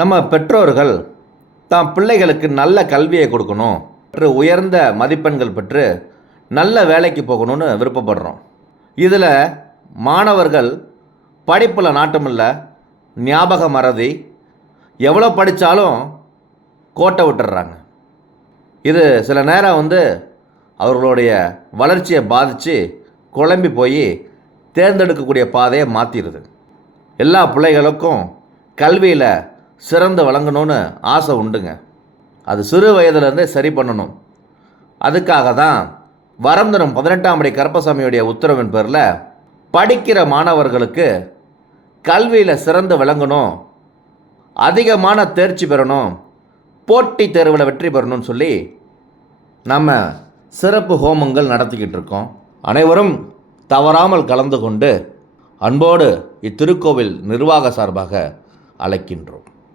நம்ம பெற்றோர்கள் தாம் பிள்ளைகளுக்கு நல்ல கல்வியை கொடுக்கணும், உயர்ந்த மதிப்பெண்கள் பெற்று நல்ல வேலைக்கு போகணும்னு விருப்பப்படுறோம். இதில் மாணவர்கள் படிப்பில் நாட்டமில்லை, ஞாபக மறதி, எவ்வளோ படித்தாலும் கோட்டை விட்டுடுறாங்க. இது சில நேரம் அவர்களுடைய வளர்ச்சியை பாதித்து குழம்பி போய் தேர்ந்தெடுக்கக்கூடிய பாதையை மாற்றிடுது. எல்லா பிள்ளைகளுக்கும் கல்வியில் சிறந்து வழங்கணும்னு ஆசை உண்டுங்க. அது சிறு வயதுலேருந்தே சரி பண்ணணும். அதுக்காக தான் வரந்தனம் 18ஆம் படி கருப்பசாமியுடைய உத்தரவின் பேரில் படிக்கிற மாணவர்களுக்கு கல்வியில் சிறந்து விளங்கணும், அதிகமான தேர்ச்சி பெறணும், போட்டித் தேர்வில் வெற்றி பெறணும்னு சொல்லி நம்ம சிறப்பு ஹோமங்கள் நடத்திக்கிட்டு இருக்கோம். அனைவரும் தவறாமல் கலந்து கொண்டு அன்போடு இத்திருக்கோவில் நிர்வாக சார்பாக அழைக்கின்றோம்.